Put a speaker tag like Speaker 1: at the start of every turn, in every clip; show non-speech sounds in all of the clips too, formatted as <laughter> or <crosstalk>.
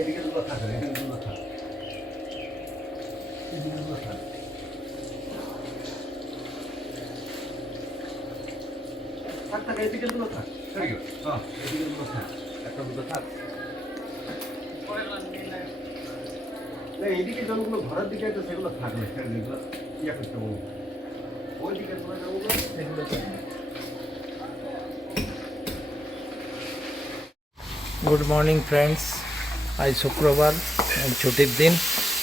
Speaker 1: এদিকে দুটো থাকে এদিকে দুটো থাকে এদিকে দুটো থাকে থাক থাক এদিকে হ্যাঁ, দুটো জলগুলো ঘরের দিকে তো সেগুলো থাকবে সেগুলো হ্যাঁ, ইয়ে তোমার জলগুলো সেগুলো গুড মর্নিং ফ্রেন্ডস আজ শুক্রবার ছুটির দিন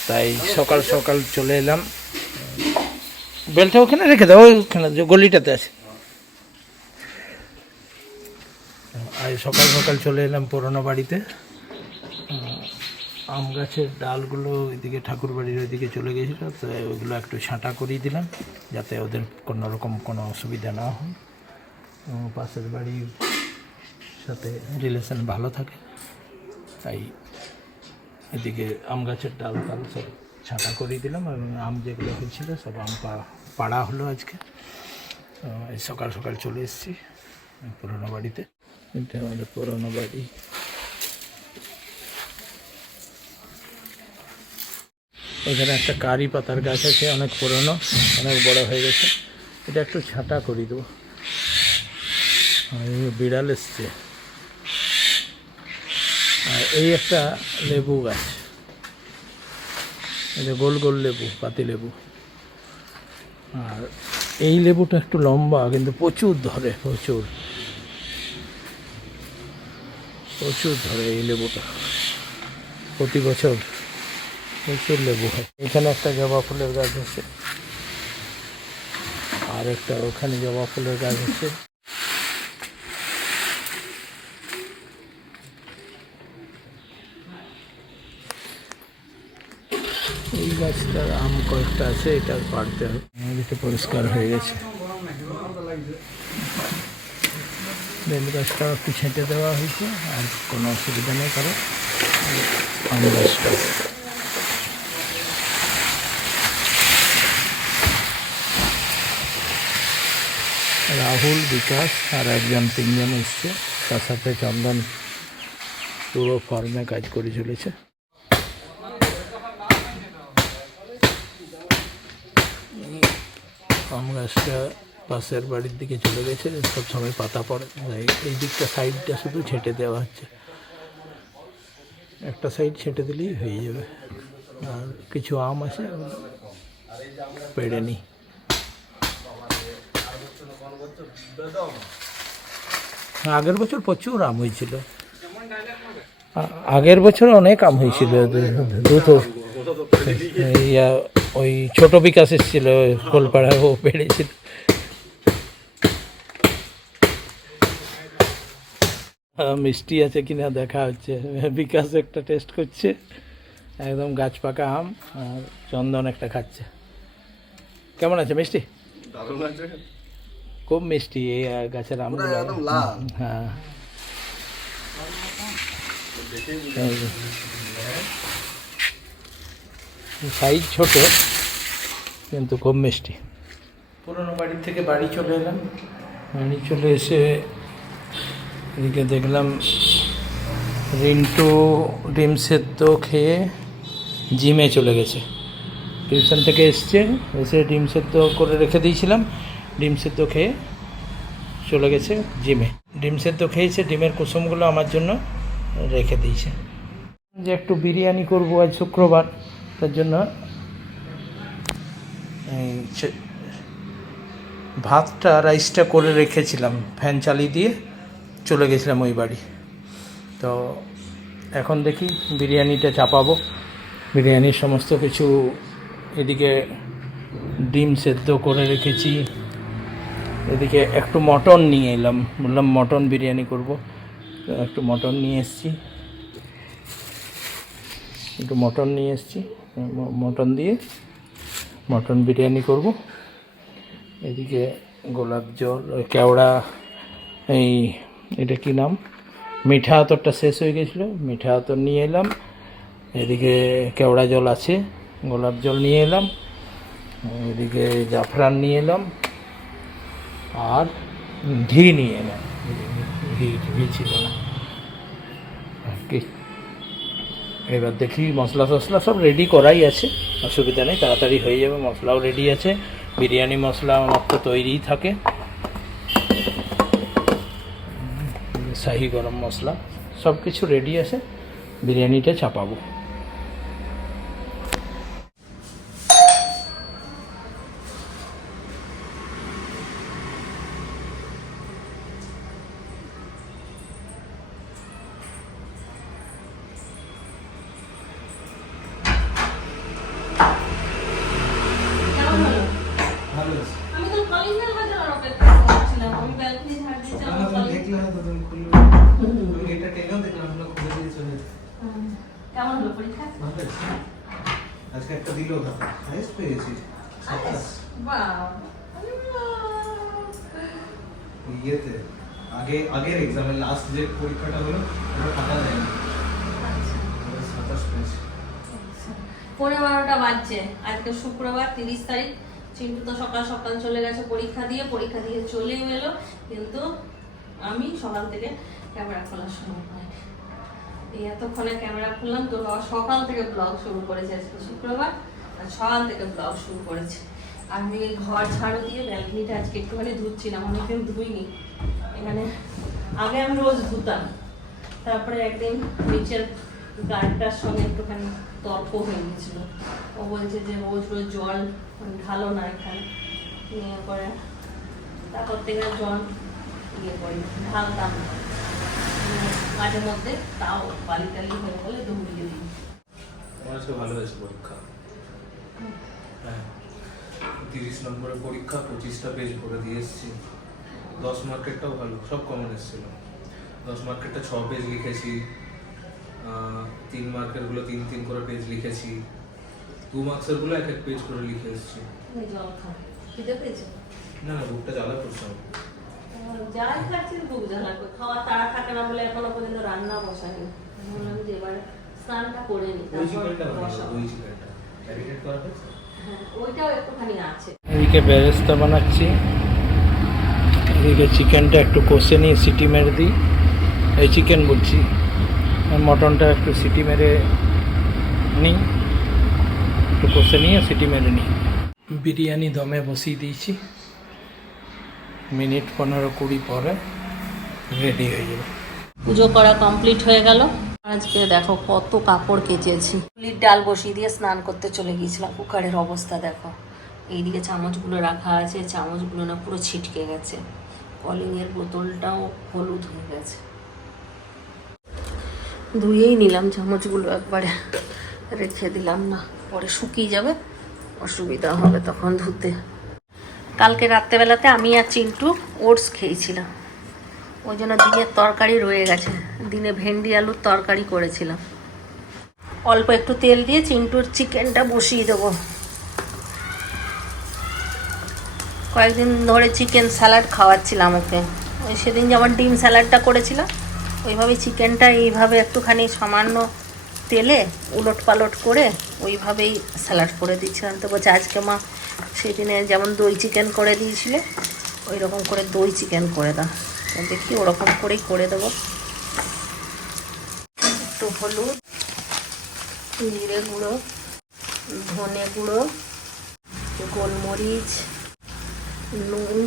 Speaker 1: তাই সকাল সকাল চলে এলাম বেলটা ওখানে রেখে দাও ওইখানে গলিটাতে আছে আজ সকাল সকাল চলে এলাম পুরোনো বাড়িতে আম গাছের ডালগুলো ওইদিকে ঠাকুর বাড়ির ওইদিকে চলে গেছিলো তো ওইগুলো একটু ছাঁটা করিয়ে দিলাম যাতে ওদের কোনো রকম কোনো অসুবিধা না হয় পাশের বাড়ির সাথে রিলেশন ভালো থাকে তাই এদিকে আম গাছের ডাল টাল সব ছাঁটা করিয়ে দিলাম এবং আম যেগুলো হয়েছিল সব আম পাড়া হলো আজকে এই সকাল সকাল চলে এসেছি পুরোনো বাড়িতে এটা আমাদের পুরোনো বাড়ি ওখানে একটা কারি পাতার গাছ আছে অনেক পুরনো অনেক বড় হয়ে গেছে এটা একটু ছাঁটা করে দেবো বিড়াল এসছে আর এই একটা লেবু গাছ এটা গোল গোল লেবু পাতি লেবু আর এই লেবুটা একটু লম্বা কিন্তু প্রচুর ধরে প্রচুর প্রচুর ধরে এই লেবুটা প্রতি বছর প্রচুর লেবু হয় এখানে একটা জবা ফুলের গাছ আছে আর একটা ওখানে জবা ফুলের গাছ আছে গাছটার আম কয়েকটা আছে এটা পাড়তে হবে পরিষ্কার হয়ে গেছে বেল গাছটা একটু ছেঁটে দেওয়া হয়েছে আর কোনো অসুবিধা নেই কারো আম গাছটা রাহুল বিকাশ আর একজন তিনজন এসছে তার সাথে চন্দন পুরো ফর্মে কাজ করে চলেছে আম গাছটা পাশের বাড়ির দিকে চলে গেছে সব সময় পাতা পড়ে এই দিকটা সাইডটা শুধু ছেঁটে দেওয়া হচ্ছে একটা সাইড ছেঁটে দিলেই হয়ে যাবে আর কিছু আম আছে পেড়েনি নিই আগের বছর প্রচুর আম হয়েছিল আগের বছর অনেক আম হয়েছিল দুটো ওই ছোট বিকাশ এসেছিল কোলপাড়ায় ও পেরেছিল মিষ্টি আছে কিনা দেখা হচ্ছে বিকাশ একটা টেস্ট করছে একদম গাছ পাকা আম আর চন্দন একটা খাচ্ছে কেমন আছে মিষ্টি খুব মিষ্টি এই গাছের
Speaker 2: আমগুলো হ্যাঁ
Speaker 1: সাইজ ছোট কিন্তু খুব মিষ্টি পুরোনো বাড়ির থেকে বাড়ি চলে এলাম বাড়ি চলে এসে এদিকে দেখলাম রিন্টু ডিম সেদ্ধ খেয়ে জিমে চলে গেছে টিউশন থেকে এসছে এসে ডিম সেদ্ধ করে রেখে দিয়েছিলাম ডিম সেদ্ধ খেয়ে চলে গেছে জিমে ডিম সেদ্ধ খেয়েছে ডিমের কুসুমগুলো আমার জন্য রেখে দিয়েছে যে একটু বিরিয়ানি করবো আজ শুক্রবার তার জন্য ভাতটা রাইসটা করে রেখেছিলাম ফ্যান চালিয়ে দিয়ে চলে গেছিলাম ওই বাড়ি তো এখন দেখি বিরিয়ানিটা চাপাবো বিরিয়ানির সমস্ত কিছু এদিকে ডিম সেদ্ধ করে রেখেছি এদিকে একটু মটন নিয়ে এলাম বললাম মটন বিরিয়ানি করব একটু মটন নিয়ে এসছি একটু মটন নিয়ে এসছি মটন দিয়ে মটন বিরিয়ানি করব এদিকে গোলাপ জল কেওড়া এই এটা কি নাম মিঠা আতরটা শেষ হয়ে গেছিলো মিঠা আতর নিয়ে এলাম এদিকে কেওড়া জল আছে গোলাপ জল নিয়ে এলাম এদিকে জাফরান নিয়ে এলাম আর ঘি নিয়ে এলাম ঘি ঘি ছিল না এবার দেখি মশলা টসলা সব রেডি করাই আছে অসুবিধা নেই তাড়াতাড়ি হয়ে যাবে মশলাও রেডি আছে বিরিয়ানি মশলা আমার তো তৈরিই থাকে শাহি গরম মশলা সব কিছু রেডি আছে বিরিয়ানিটা চাপাবো
Speaker 3: কেমন
Speaker 4: আজকে একটা দিল ইয়েতে আগে আগের এক্সামে লাস্ট যে পরীক্ষাটা হলো ওটা দেয়নি আচ্ছা।
Speaker 3: পনেরো আচ্ছা। বারোটা বাজছে আজকে শুক্রবার তিরিশ তারিখ চিন্তু তো সকাল সকাল চলে গেছে পরীক্ষা দিয়ে পরীক্ষা দিয়ে চলেও এলো কিন্তু আমি সকাল থেকে ক্যামেরা খোলার সময় এতক্ষণে ক্যামেরা খুললাম তো বাবা সকাল থেকে ব্লগ শুরু করেছে আজকে শুক্রবার আর সকাল থেকে ব্লগ শুরু করেছে আমি ঘর ঝাড়ু দিয়ে ব্যালকনিটা আজকে একটুখানি ধুচ্ছিলাম অনেকদিন ধুইনি এখানে আগে আমি রোজ ধুতাম তারপরে একদিন নিচের গার্ডটার সঙ্গে একটুখানি তর্ক হয়ে গেছিলো ও বলছে যে রোজ রোজ জল ঢালো না এখানে নিয়ে পরে তারপর থেকে জল ইয়ে করি ঢালতাম না মাঝে মধ্যে তাও বালি টালি হয়ে গেলে দৌড়িয়ে দিই
Speaker 4: আজকে ভালো হয়েছে পরীক্ষা হ্যাঁ তিরিশ নম্বরের পরীক্ষা পঁচিশটা পেজ ভরে দিয়ে এসেছি দশ মার্কেটটাও ভালো সব কমন এসেছিল দশ মার্কেটটা ছ পেজ লিখেছি তিন মার্কেটগুলো তিন তিন করে পেজ লিখেছি দু মার্কসেরগুলো এক এক পেজ করে লিখে এসেছি না না বুকটা জ্বালা করছে
Speaker 3: যাই খাচ্ছি বুক জ্বালা খাওয়া তাড়া থাকে না বলে এখনো পর্যন্ত রান্না বসানি বললাম যে এবার স্নানটা করে নি হ্যাঁ, ওইটাও একটুখানি আছে
Speaker 1: এদিকে বেরেস্তা বানাচ্ছি এদিকে চিকেনটা একটু কষে নিয়ে সিটি মেরে দিই এই চিকেন বলছি মটনটা একটু সিটি মেরে নিই একটু কষে নিয়ে সিটি মেরে নিই বিরিয়ানি দমে বসিয়ে দিয়েছি মিনিট পনেরো কুড়ি পরে রেডি হয়ে যাবে
Speaker 3: পুজো করা কমপ্লিট হয়ে গেল আজকে দেখো কত কাপড় কেচেছি পুলির ডাল বসিয়ে দিয়ে স্নান করতে চলে গিয়েছিলাম কুকারের অবস্থা দেখো এইদিকে চামচগুলো রাখা আছে চামচগুলো না পুরো ছিটকে গেছে কলিংয়ের বোতলটাও হলুদ হয়ে গেছে ধুয়েই নিলাম চামচগুলো একবারে রেখে দিলাম না পরে শুকিয়ে যাবে অসুবিধা হবে তখন ধুতে কালকে রাত্রেবেলাতে আমি আর চিন্টু ওটস খেয়েছিলাম ওই জন্য দিনের তরকারি রয়ে গেছে দিনে ভেন্ডি আলুর তরকারি করেছিলাম অল্প একটু তেল দিয়ে চিন্টুর চিকেনটা বসিয়ে দেবো কয়েকদিন ধরে চিকেন স্যালাড খাওয়াচ্ছিলাম ওকে ওই সেদিন যেমন ডিম স্যালাডটা করেছিলাম ওইভাবে চিকেনটা এইভাবে একটুখানি সামান্য তেলে উলট পালট করে ওইভাবেই স্যালাড করে দিচ্ছিলাম তো বলছে আজকে মা সেদিনে যেমন দই চিকেন করে দিয়েছিলে ওই রকম করে দই চিকেন করে দাও দেখি ওরকম করেই করে দেবো একটু হলুদ জিরে গুঁড়ো ধনে গুঁড়ো গোলমরিচ নুন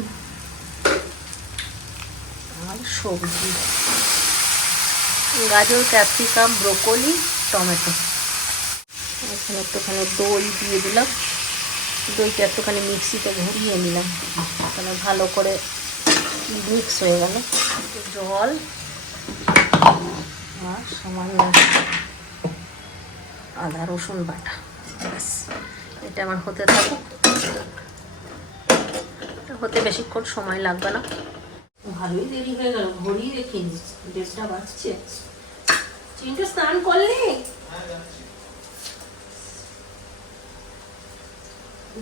Speaker 3: আর সবজি গাজর ক্যাপসিকাম ব্রোকলি টমেটো এখানে একটুখানি দই দিয়ে দিলাম দইটা একটুখানি মিক্সিতে ঘুরিয়ে নিলাম তাহলে ভালো করে মিক্স হয়ে গেল জল আর সামান্য আদা রসুন বাটা ব্যাস এটা আমার হতে থাকুক হতে বেশিক্ষণ সময় লাগবে না ভালোই দেরি হয়ে গেল ঘড়ি রেখে ড্রেসটা বাঁচছে চিনটা স্নান করলে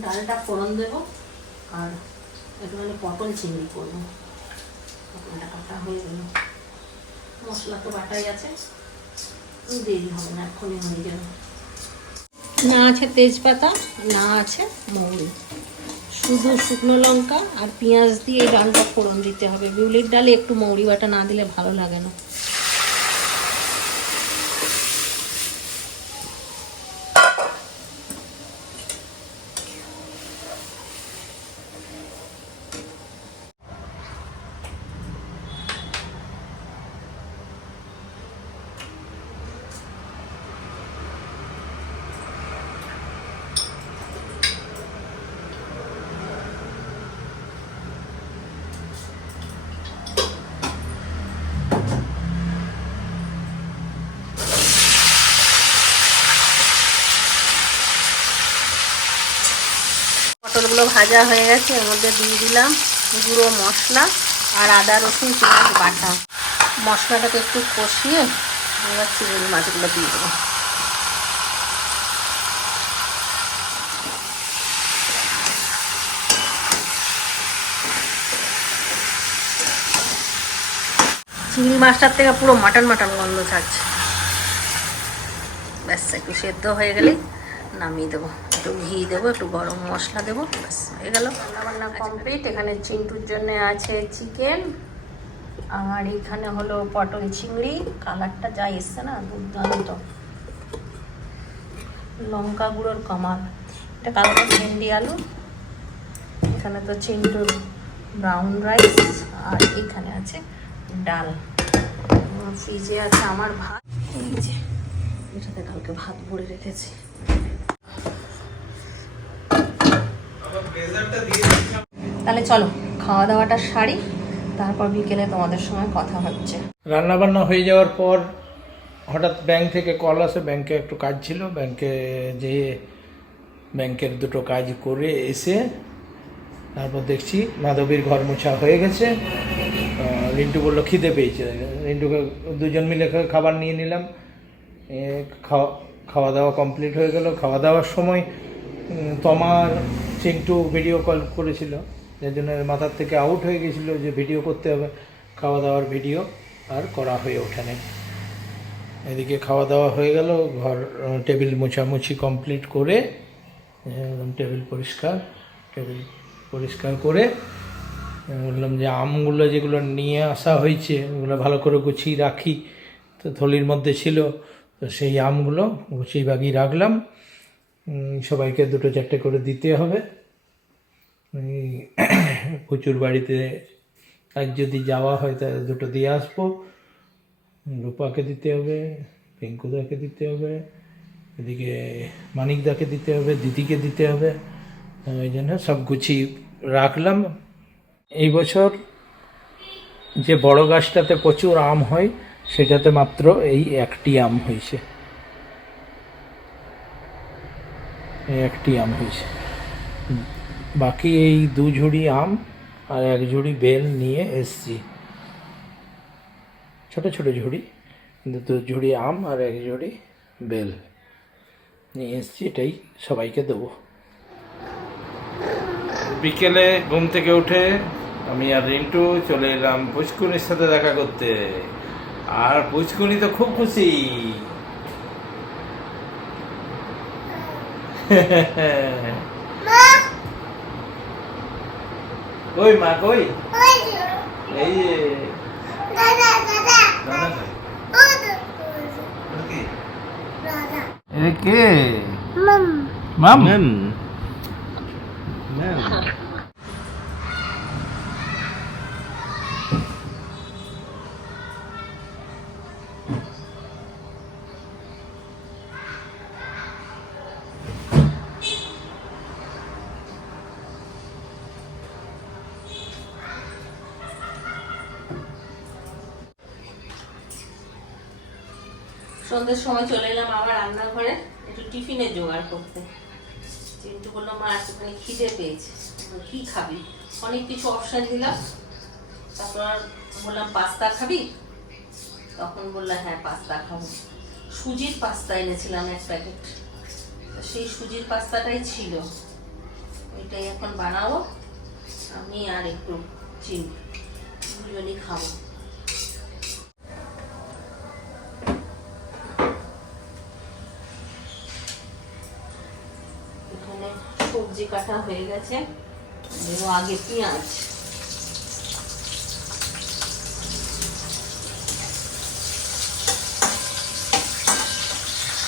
Speaker 3: ডালটা ফোড়ন দেব আর একটুখানি পটল চিংড়ি করবো পটলটা কাটা হয়ে গেল মশলা তো বাটাই আছে দেরি হবে না এক্ষুনি হয়ে যাবে না আছে তেজপাতা না আছে মৌরি শুধু শুকনো লঙ্কা আর পেঁয়াজ দিয়ে ডালটা ফোড়ন দিতে হবে বিউলির ডালে একটু মৌরি বাটা না দিলে ভালো লাগে না মাছগুলো ভাজা হয়ে গেছে এর মধ্যে দিয়ে দিলাম গুঁড়ো মশলা আর আদা রসুন পেঁয়াজ বাটা মশলাটাকে একটু কষিয়ে আমরা চিংড়ি মাছগুলো দিয়ে দেবো চিংড়ি মাছটার থেকে পুরো মাটন মাটন গন্ধ ছাড়ছে ব্যাস একটু সেদ্ধ হয়ে গেলেই নামিয়ে দেবো একটু ঘি দেবো একটু গরম মশলা দেবো ব্যাস হয়ে গেল রান্নাবান্না কমপ্লিট এখানে চিন্টুর জন্য আছে চিকেন আর এখানে হলো পটল চিংড়ি কালারটা যা এসছে না দুর্দান্ত লঙ্কা গুঁড়োর কমাল এটা কালার ভেন্ডি আলু এখানে তো চিন্টুর ব্রাউন রাইস আর এখানে আছে ডাল ফ্রিজে আছে আমার ভাত এই যে এটাতে কালকে ভাত ভরে রেখেছি তাহলে চলো খাওয়া দাওয়াটা সারি তারপর বিকেলে তোমাদের সঙ্গে কথা হচ্ছে
Speaker 1: রান্নাবান্না হয়ে যাওয়ার পর হঠাৎ ব্যাংক থেকে কল আসে ব্যাংকে একটু কাজ ছিল ব্যাংকে যে ব্যাংকের দুটো কাজ করে এসে তারপর দেখছি মাধবীর ঘর মোছা হয়ে গেছে রিন্টু বললো খিদে পেয়েছে রিন্টুকে দুজন মিলে খাবার নিয়ে নিলাম খাওয়া খাওয়া দাওয়া কমপ্লিট হয়ে গেল খাওয়া দাওয়ার সময় তোমার চিন্টু ভিডিও কল করেছিল যার জন্য মাথার থেকে আউট হয়ে গেছিলো যে ভিডিও করতে হবে খাওয়া দাওয়ার ভিডিও আর করা হয়ে ওঠেনি এদিকে খাওয়া দাওয়া হয়ে গেল ঘর টেবিল মোছামুছি কমপ্লিট করে একদম টেবিল পরিষ্কার টেবিল পরিষ্কার করে বললাম যে আমগুলো যেগুলো নিয়ে আসা হয়েছে ওগুলো ভালো করে গুছিয়ে রাখি তো থলির মধ্যে ছিল তো সেই আমগুলো গুছিয়ে বাগিয়ে রাখলাম সবাইকে দুটো চারটে করে দিতে হবে <coughs> প্রচুর বাড়িতে আর যদি যাওয়া হয় তাহলে দুটো দিয়ে আসবো রূপাকে দিতে হবে পিঙ্কুদাকে দিতে হবে এদিকে মানিকদাকে দিতে হবে দিদিকে দিতে হবে ওই জন্য সব গুছি রাখলাম এই বছর যে বড় গাছটাতে প্রচুর আম হয় সেটাতে মাত্র এই একটি আম হয়েছে একটি আম হয়েছে বাকি এই দু ঝুড়ি আম আর এক ঝুড়ি বেল নিয়ে এসছি ছোট ছোট ঝুড়ি কিন্তু দু ঝুড়ি আম আর এক ঝুড়ি বেল নিয়ে এসছি এটাই সবাইকে দেবো বিকেলে ঘুম থেকে উঠে আমি আর রিন্টু চলে এলাম পুচকুনির সাথে দেখা করতে আর পুচকুনি তো খুব খুশি হ্যাঁ <laughs> Uy, Mac, uy. Eh. ¿Qué? ¿Por qué? Mam. Mam.
Speaker 3: সন্ধ্যের সময় চলে এলাম আমার রান্নাঘরে একটু টিফিনে জোগাড় করতে চিন্টু বললো মা একটুখানি খিদে পেয়েছে কি খাবি অনেক কিছু অপশান দিলাম তারপর বললাম পাস্তা খাবি তখন বললো হ্যাঁ পাস্তা খাবো সুজির পাস্তা এনেছিলাম এক প্যাকেট সেই সুজির পাস্তাটাই ছিল ওইটাই এখন বানাবো আমি আর একটু চিনি দুজনই খাবো সবজি কাটা হয়ে গেছে দেবো আগে পেঁয়াজ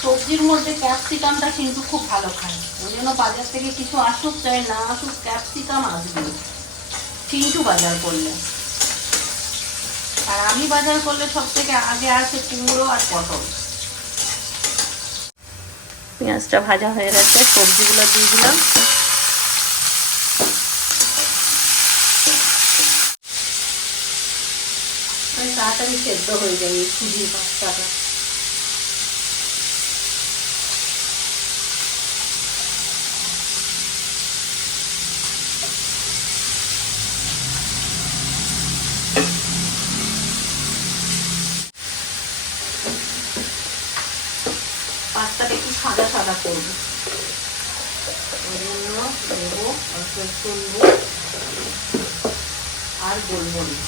Speaker 3: সবজির মধ্যে ক্যাপসিকামটা কিন্তু খুব ভালো খায় ওই জন্য বাজার থেকে কিছু আসুক চাই না আসুক ক্যাপসিকাম আসবে কিন্তু বাজার করলে আর আমি বাজার করলে সব থেকে আগে আসে কুমড়ো আর পটল পেঁয়াজটা ভাজা হয়ে গেছে সবজিগুলো দিয়ে দিলাম তাড়াতাড়ি সেদ্ধ হয়ে এই সুজির পাঁচটা আর গোলমরিচ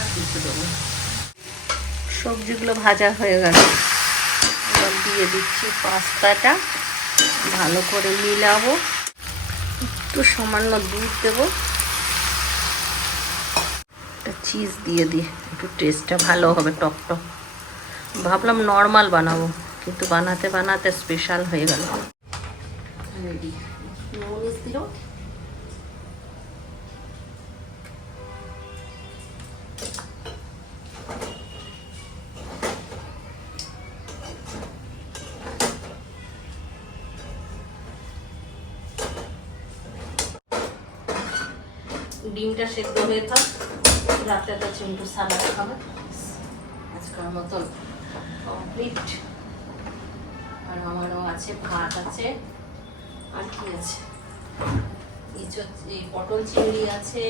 Speaker 3: আর কিছু দেবো সবজিগুলো ভাজা হয়ে গেল এবার দিয়ে দিচ্ছি পাস্তাটা ভালো করে মিলাবো একটু সামান্য দুধ দেবো একটা চিজ দিয়ে দিই একটু টেস্টটা ভালো হবে টক টক ভাবলাম নর্মাল বানাবো কিন্তু বানাতে বানাতে স্পেশাল হয়ে গেল রেডি দিল ডিমটা সেদ্ধ হয়ে থাক রাতে তো চিন্টু সালাদ খাবে আজকের মতন কমপ্লিট আর আমারও আছে ভাত আছে আর কি আছে পটল চিংড়ি আছে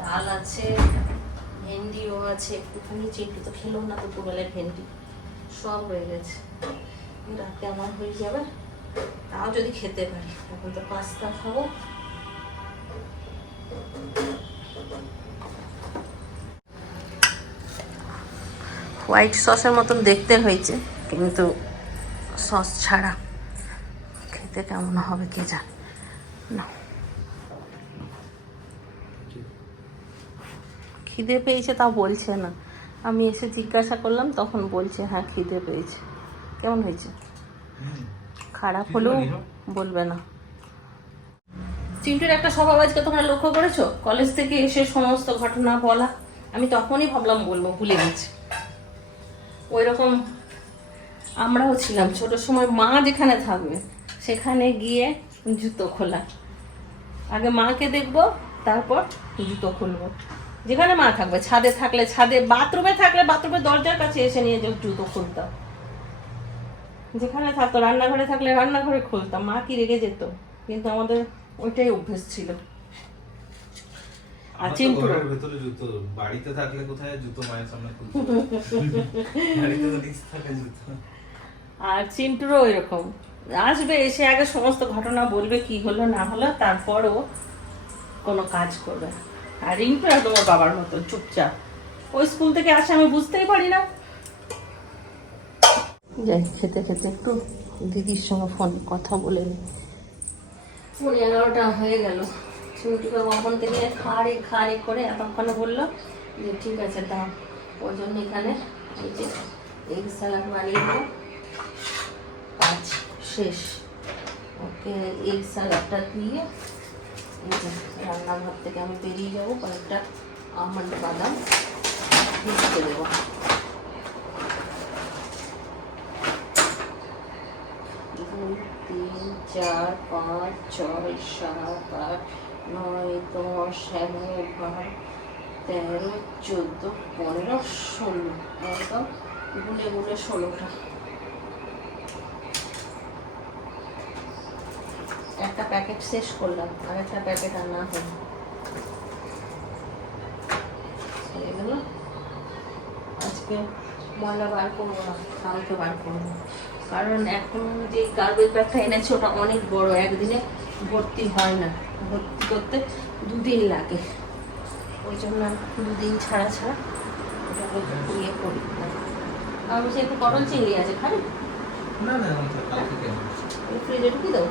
Speaker 3: ডাল আছে ভেন্ডিও আছে একটুখানি চিংড়ি তো খেলো না দুপুরবেলায় ভেন্ডি সব হয়ে গেছে রাতে আমার হয়ে যাবে তাও যদি খেতে পারি এখন তো পাস্তা খাবো হোয়াইট সসের মতন দেখতে হয়েছে কিন্তু সস ছাড়া খেতে কেমন হবে কে জানে না খিদে পেয়েছে তা বলছে না আমি এসে জিজ্ঞাসা করলাম তখন বলছে হ্যাঁ খিদে পেয়েছে কেমন হয়েছে খারাপ হলেও বলবে না চিন্টুর একটা স্বভাব আজকে তোমরা লক্ষ্য করেছো কলেজ থেকে এসে সমস্ত ঘটনা বলা আমি তখনই ভাবলাম বলবো ভুলে গেছি ওই রকম আমরাও ছিলাম ছোট সময় মা যেখানে থাকবে সেখানে গিয়ে জুতো খোলা আগে মাকে দেখব তারপর জুতো খুলবো যেখানে মা থাকবে ছাদে থাকলে ছাদে বাথরুমে থাকলে বাথরুমের দরজার কাছে এসে নিয়ে জুতো খুলতাম যেখানে থাকতো রান্নাঘরে থাকলে রান্নাঘরে খুলতাম মা কি রেগে যেত কিন্তু আমাদের ওইটাই অভ্যেস ছিল
Speaker 4: আর চিন্তু ভেতরে জুতো বাড়িতে থাকলে কোথায় জুতো মায়ের সামনে
Speaker 3: আর চিন্টুরও এরকম আসবে এসে আগে সমস্ত ঘটনা বলবে কি হলো না হলো তারপরও কোনো কাজ করবে আর রিঙ্কু তোমার বাবার মতন চুপচাপ ওই স্কুল থেকে আসে আমি বুঝতেই পারি না যাই খেতে খেতে একটু দিদির সঙ্গে ফোন কথা বলে নি পনেরো এগারোটা হয়ে গেল সুমিটুকে কখন থেকে খাড়ি খাড়ি করে এতক্ষণে বললো যে ঠিক আছে দাও ওই জন্য এখানে এই যে এই সালাদ বানিয়ে দেবো কাজ শেষ ওকে এই সালাদটা দিয়ে এই যে রান্নাঘর থেকে আমি বেরিয়ে যাবো কয়েকটা আমন্ড বাদাম ভিজতে দেবো তিন চার পাঁচ ছয় সাত আট নয় দশ এগারো বারো তেরো চোদ্দো পনেরো ষোলো একদম গুলে গুলে ষোলোটা একটা প্যাকেট শেষ করলাম আর একটা প্যাকেট আর না হলো এগুলো আজকে ময়লা বার করবো না কালকে বার করবো কারণ এখন যে গার্বেজ ব্যাগটা এনেছে ওটা অনেক বড় একদিনে ভর্তি হয় না ভর্তি করতে দুদিন লাগে ওই জন্য দুদিন ছাড়া ছাড়া ওটা ইয়ে করি আর বলছি একটু কটল চিংড়ি আছে খাই না না ফ্রিজে ঢুকিয়ে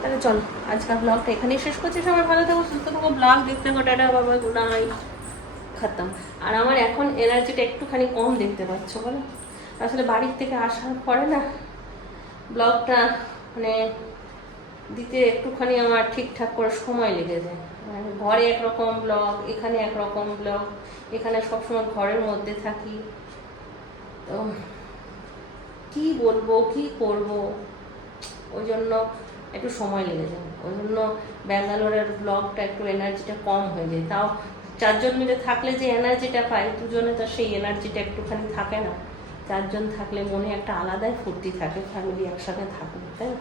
Speaker 3: তাহলে চলো আজকাল ব্লগটা এখানেই শেষ করছি সবাই ভালো থাকো সুস্থ থাকো ব্লগ দেখতে টাটা বাবা গুড নাইট খাতাম আর আমার এখন এনার্জিটা একটুখানি কম দেখতে পাচ্ছ বলো আসলে বাড়ির থেকে আসার পরে না ব্লগটা মানে দিতে একটুখানি আমার ঠিকঠাক করে সময় লেগে যায় মানে ঘরে একরকম ব্লগ এখানে একরকম ব্লগ এখানে সবসময় ঘরের মধ্যে থাকি তো কি বলবো কি করব ওই জন্য একটু সময় লেগে যায় ওই জন্য ব্যাঙ্গালোরের ব্লগটা একটু এনার্জিটা কম হয়ে যায় তাও চারজন মিলে থাকলে যে এনার্জিটা পাই দুজনে তো সেই এনার্জিটা একটুখানি থাকে না চারজন থাকলে মনে একটা আলাদাই ফুর্তি থাকে ফ্যামিলি একসাথে থাকুক তাই না